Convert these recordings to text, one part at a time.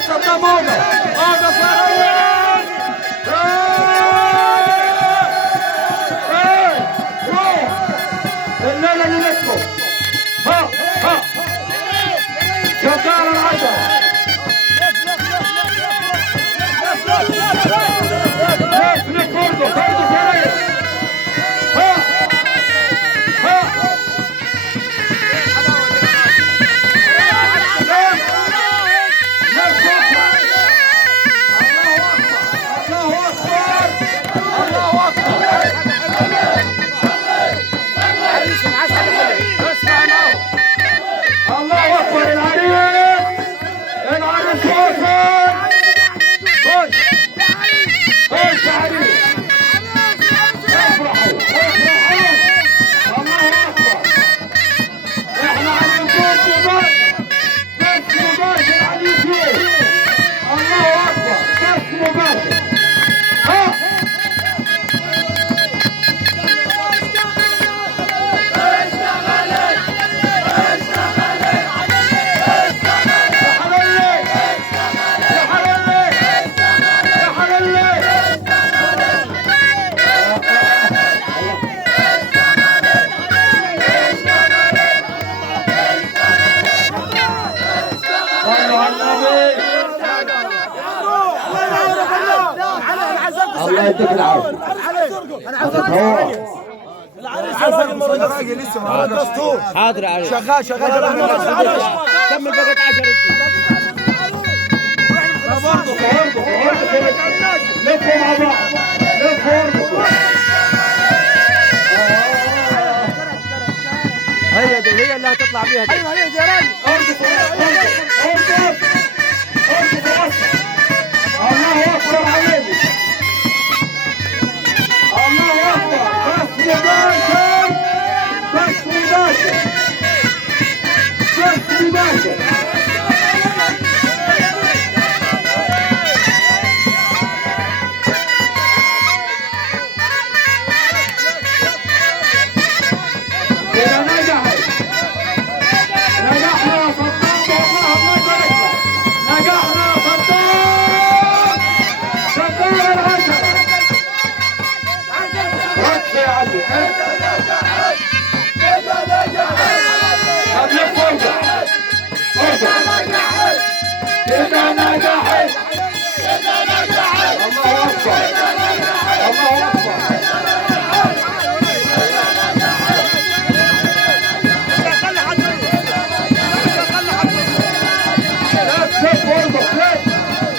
صدام اوقف يا ريس. روح الليله ليلتكم. ها شكار العشرة. لف برضه يا ريس. الله اكبر. العريس واصل. خش يا عريس. افرحوا الله اكبر. احنا على الصوت مباشر. بث مباشر على اليوتيوب. الله اكبر. بث مباشر. الله يديك العافيه. الراجل لسه ما دستور. حاضر عليك. شغال كمل بقت 10 دقيقة. لفوا مع بعض. لفوا. هي اللي هتطلع بيها دي. ايوه هي دي يا راجل. الله اكبر عليك. الله اكبر. بس مباشر. بس مباشر. بس مباشر. كده نجحت. نجحنا يا صدام والله الله يبارك لك. نجحنا يا صدام. شكار العشرة. ركز يا علي. طب لف وارجع. كده نجحت. الله اكبر. الله اكبر. لف وارجع.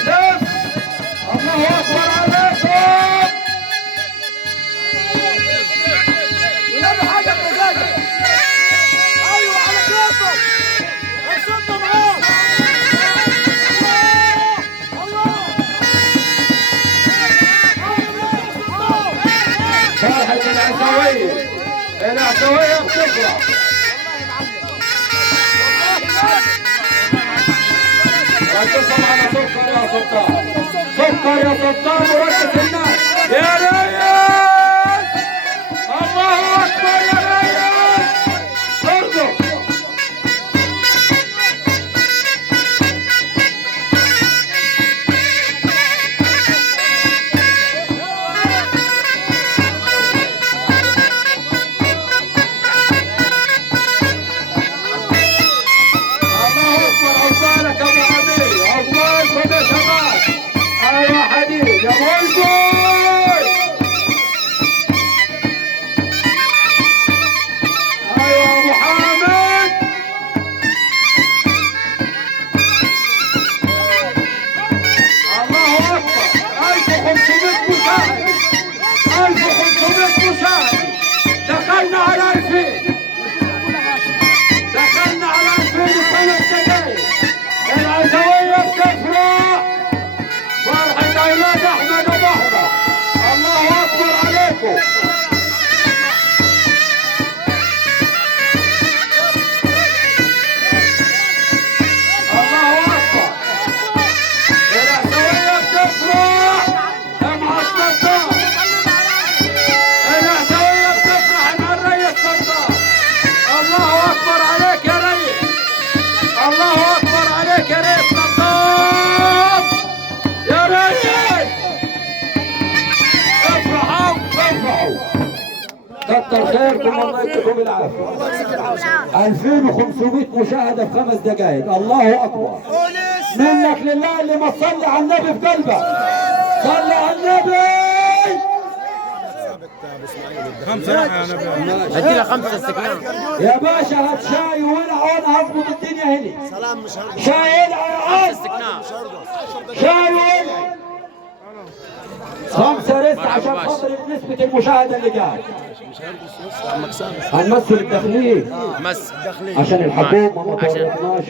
لف. الله اكبر عليكم. ولما حاجه بمزاجك. ايوه على كيفك. الصوت معاك. فرحة العسوية. العسوية بتفرح. ركزهم على سكر يا سلطان. سكر يا سلطان وركز الناس. يا ريس. الله أكبر يا ريس. ارجع. عقبالك ابو عبيد. عقبالكم يا شباب. ايوه حديد يا بلبل. ايوه ابو حامد. الله اكبر. 1500 مشاهد. 1500 مشاهد. دخلنا على 2000. دخلنا على 2005 دقايق. العزوية بتفرح. فرحة أولاد أحمد أبو أحمد. كتر خيركم الله يديكم العافيه. 2500 مشاهده في 5 دقائق. الله اكبر. منك لله اللي ما تصلي على النبي في قلبك. صلي على النبي. ادي لها 5 استكمال يا باشا هات شاي ولع وانا هظبط الدنيا هنا. شاي ولع يا عم. شاي ولع. 5 رزق عشان خاطر نسبة المشاهدة اللي قاعد. هنمثل الداخلين مس عشان الحكومة ما تورطناش.